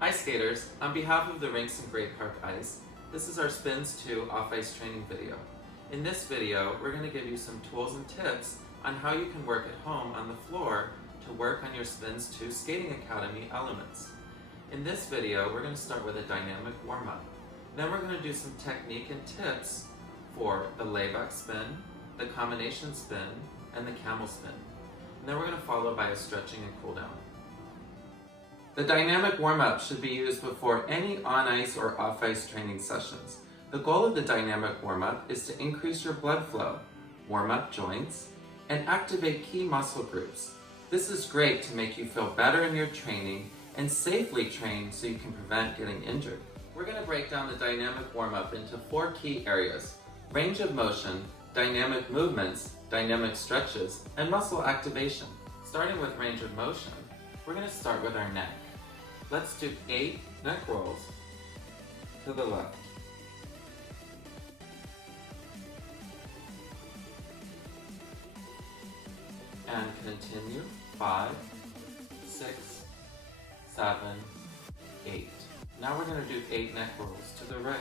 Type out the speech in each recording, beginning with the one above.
Hi skaters, on behalf of the Rinks and Great Park Ice, this is our Spins 2 off-ice training video. In this video, we're going to give you some tools and tips on how you can work at home on the floor to work on your Spins 2 Skating Academy elements. In this video, we're going to start with a dynamic warm-up. Then we're going to do some technique and tips for the layback spin, the combination spin, and the camel spin. And then we're going to follow by a stretching and cool down. The dynamic warm-up should be used before any on-ice or off-ice training sessions. The goal of the dynamic warm-up is to increase your blood flow, warm up joints, and activate key muscle groups. This is great to make you feel better in your training and safely train so you can prevent getting injured. We're going to break down the dynamic warm-up into 4 key areas: range of motion, dynamic movements, dynamic stretches, and muscle activation. Starting with range of motion, we're going to start with our neck. Let's do 8 neck rolls to the left. And continue 5, 6, 7, 8. Now we're going to do 8 neck rolls to the right.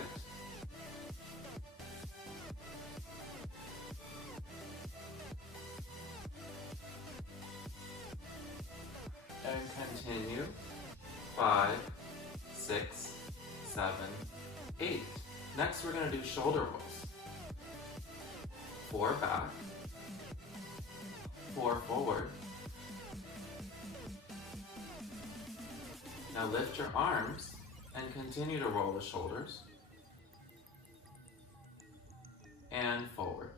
And continue 5, 6, 7, 8. Next we're going to do shoulder rolls. 4 back, 4 forward. Now lift your arms and continue to roll the shoulders. And forward.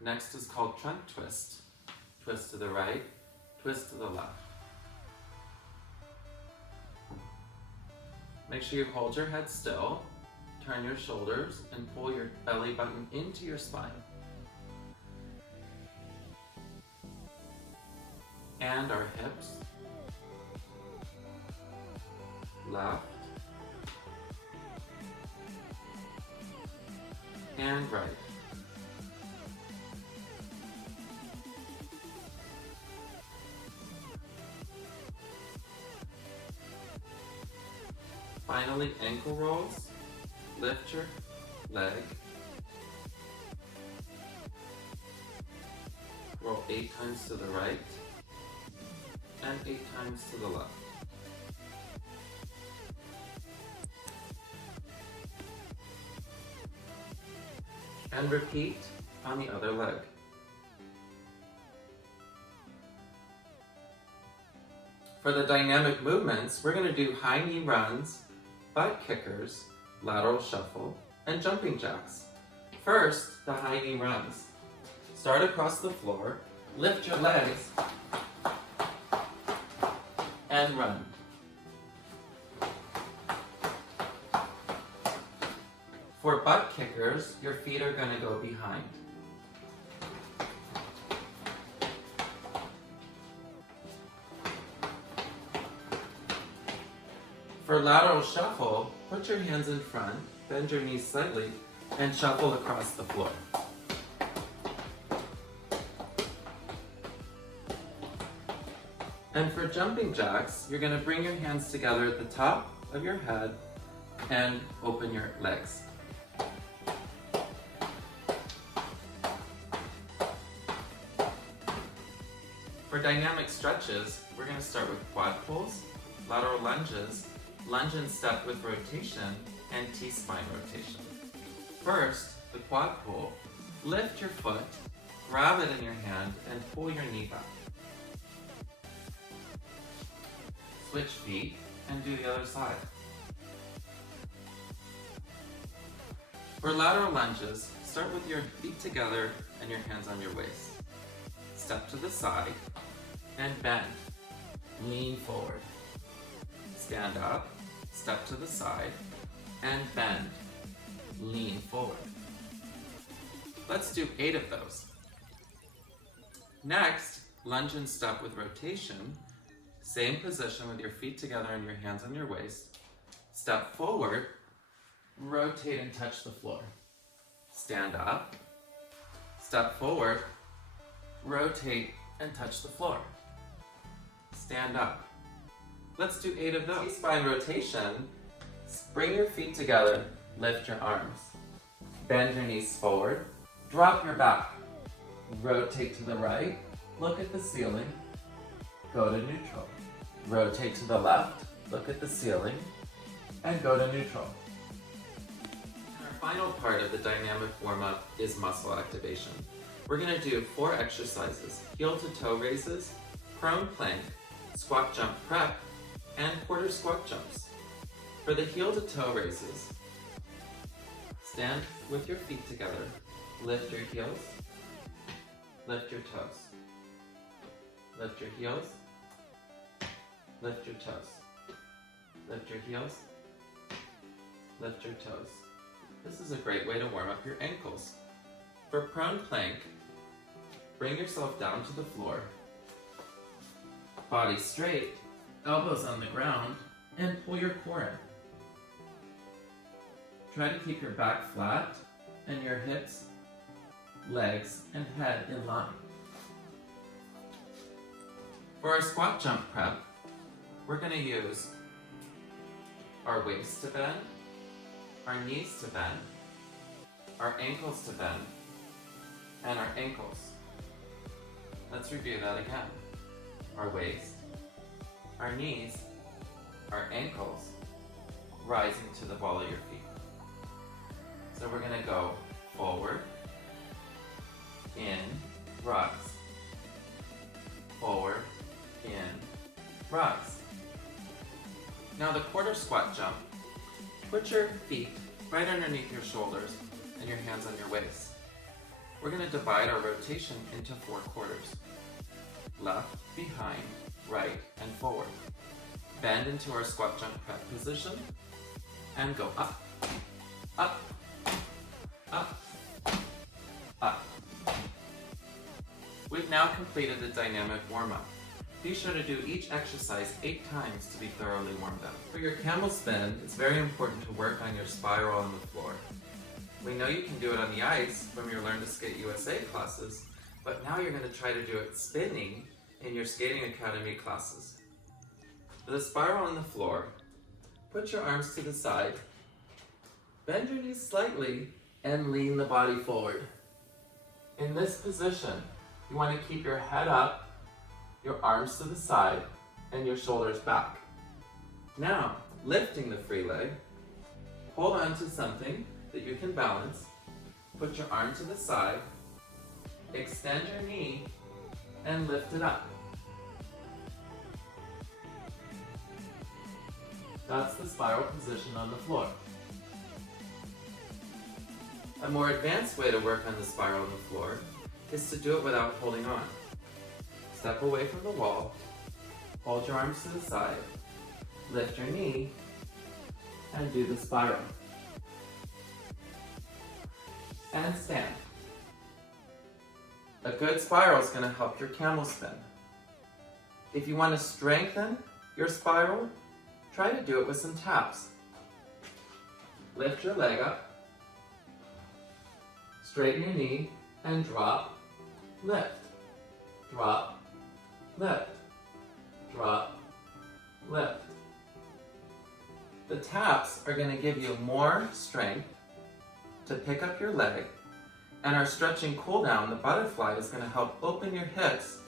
Next is called trunk twist. Twist to the right, twist to the left. Make sure you hold your head still, turn your shoulders, and pull your belly button into your spine. And our hips. Left. And right. Finally, ankle rolls. Lift your leg. Roll 8 times to the right and 8 times to the left. And repeat on the other leg. For the dynamic movements, we're going to do high knee runs, butt kickers, lateral shuffle, and jumping jacks. First, the high knee runs. Start across the floor, lift your legs, and run. For butt kickers, your feet are going to go behind. For lateral shuffle, put your hands in front, bend your knees slightly, and shuffle across the floor. And for jumping jacks, you're going to bring your hands together at the top of your head and open your legs. For dynamic stretches, we're going to start with quad pulls, lateral lunges, lunge and stuck with rotation, and T-spine rotation. First, the quad pull. Lift your foot, grab it in your hand, and pull your knee back. Switch feet and do the other side. For lateral lunges, start with your feet together and your hands on your waist. Step to the side and bend. Lean forward. Stand up, step to the side, and bend. Lean forward. Let's do 8 of those. Next, lunge and step with rotation. Same position with your feet together and your hands on your waist. Step forward, rotate and touch the floor. Stand up, step forward, rotate and touch the floor. stand up. Let's do 8 of those. Spine rotation. Bring your feet together, lift your arms. Bend your knees forward, drop your back. Rotate to the right, look at the ceiling, go to neutral. Rotate to the left, look at the ceiling, and go to neutral. Our final part of the dynamic warm-up is muscle activation. We're going to do 4 exercises: heel to toe raises, prone plank, squat jump prep, and quarter squat jumps. For the heel to toe raises, stand with your feet together, lift your heels, lift your toes, lift your heels, lift your toes, lift your heels, lift your toes. This is a great way to warm up your ankles. For prone plank, bring yourself down to the floor, body straight, elbows on the ground, and pull your core in. Try to keep your back flat and your hips, legs, and head in line. For our squat jump prep, we're going to use our waist to bend, our knees to bend, our ankles to bend, and our ankles. Let's review that again. Our waist, our knees, our ankles, rising to the ball of your feet. So we're going to go forward, in, rise. Forward, in, rise. Now the quarter squat jump, put your feet right underneath your shoulders and your hands on your waist. We're going to divide our rotation into 4 quarters. Left, behind, right, and forward. Bend into our squat jump prep position and go up, up, up, up. We've now completed the dynamic warm-up. Be sure to do each exercise 8 times to be thoroughly warmed up. For your camel spin, it's very important to work on your spiral on the floor. We know you can do it on the ice from your Learn to Skate USA classes, but now you're going to try to do it spinning in your Skating Academy classes. For the spiral on the floor, put your arms to the side, bend your knees slightly, and lean the body forward. In this position, you want to keep your head up, your arms to the side, and your shoulders back. Now, lifting the free leg, hold on to something that you can balance, put your arm to the side, extend your knee, and lift it up. That's the spiral position on the floor. A more advanced way to work on the spiral on the floor is to do it without holding on. Step away from the wall, hold your arms to the side, lift your knee, and do the spiral. And stand. A good spiral is going to help your camel spin. If you want to strengthen your spiral, try to do it with some taps. Lift your leg up, straighten your knee, and drop, lift, drop, lift, drop, lift. The taps are going to give you more strength to pick up your leg, and our stretching cooldown, the butterfly, is going to help open your hips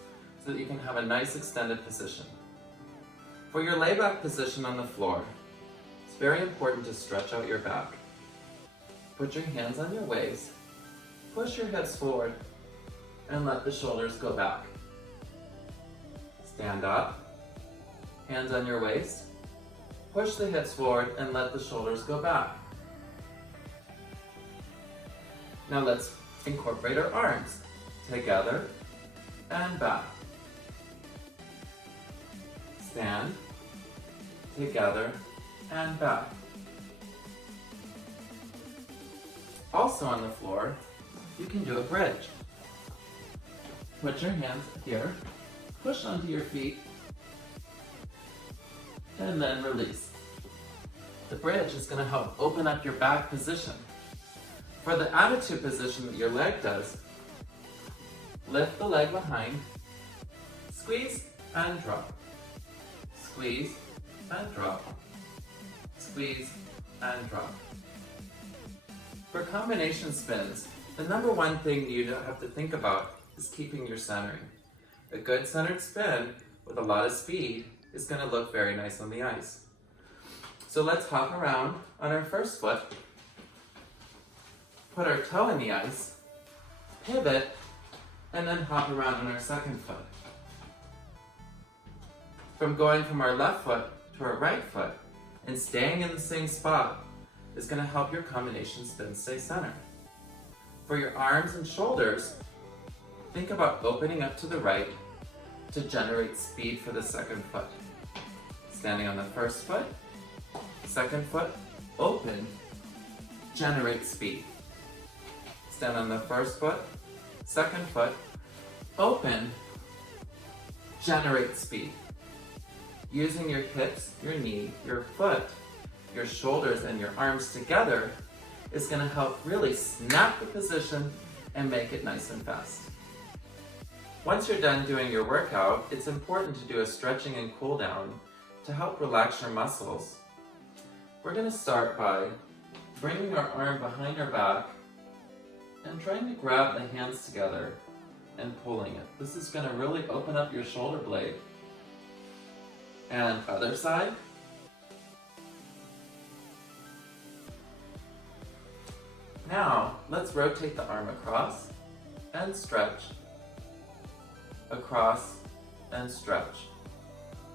so that you can have a nice extended position. For your layback position on the floor, it's very important to stretch out your back. Put your hands on your waist, push your hips forward, and let the shoulders go back. Stand up, hands on your waist, push the hips forward, and let the shoulders go back. Now let's incorporate our arms together and back. Stand, together, and back. Also on the floor, you can do a bridge. Put your hands here, push onto your feet, and then release. The bridge is going to help open up your back position. For the attitude position that your leg does, lift the leg behind, squeeze and drop. Squeeze and drop. Squeeze and drop. For combination spins, the number one thing you have to think about is keeping your centering. A good centered spin with a lot of speed is going to look very nice on the ice. So let's hop around on our first foot, put our toe in the ice, pivot, and then hop around on our second foot. From our left foot to our right foot and staying in the same spot is going to help your combination spin stay centered. For your arms and shoulders, think about opening up to the right to generate speed for the second foot. Standing on the first foot, second foot, open, generate speed. Stand on the first foot, second foot, open, generate speed. Using your hips, your knee, your foot, your shoulders, and your arms together is going to help really snap the position and make it nice and fast. Once you're done doing your workout, it's important to do a stretching and cool down to help relax your muscles. We're going to start by bringing our arm behind our back and trying to grab the hands together and pulling it. This is going to really open up your shoulder blade. And other side. Now, let's rotate the arm across and stretch. Across and stretch.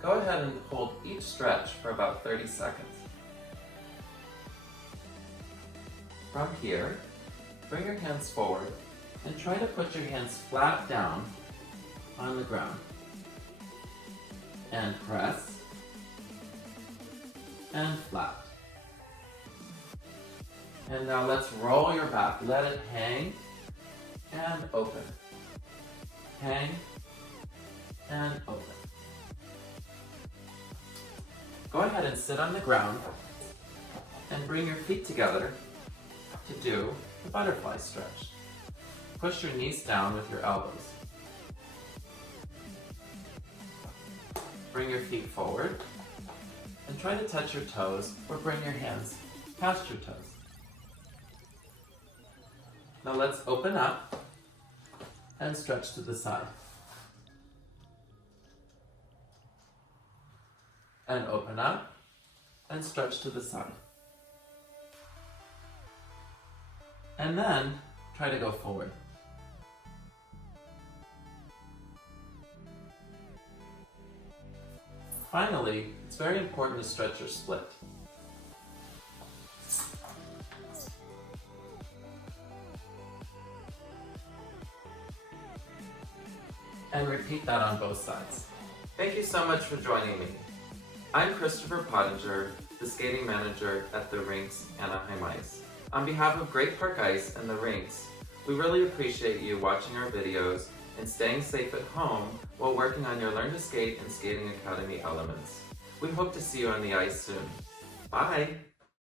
Go ahead and hold each stretch for about 30 seconds. From here, bring your hands forward and try to put your hands flat down on the ground. And press, and flat. And now let's roll your back. Let it hang and open. Hang and open. Go ahead and sit on the ground and bring your feet together to do the butterfly stretch. Push your knees down with your elbows. Bring your feet forward and try to touch your toes or bring your hands past your toes. Now let's open up and stretch to the side. And open up and stretch to the side. And then try to go forward. Finally, it's very important to stretch your split. And repeat that on both sides. Thank you so much for joining me. I'm Christopher Pottenger, the skating manager at the Rinks Anaheim Ice. On behalf of Great Park Ice and the Rinks, we really appreciate you watching our videos and staying safe at home while working on your Learn to Skate and Skating Academy elements. We hope to see you on the ice soon. Bye!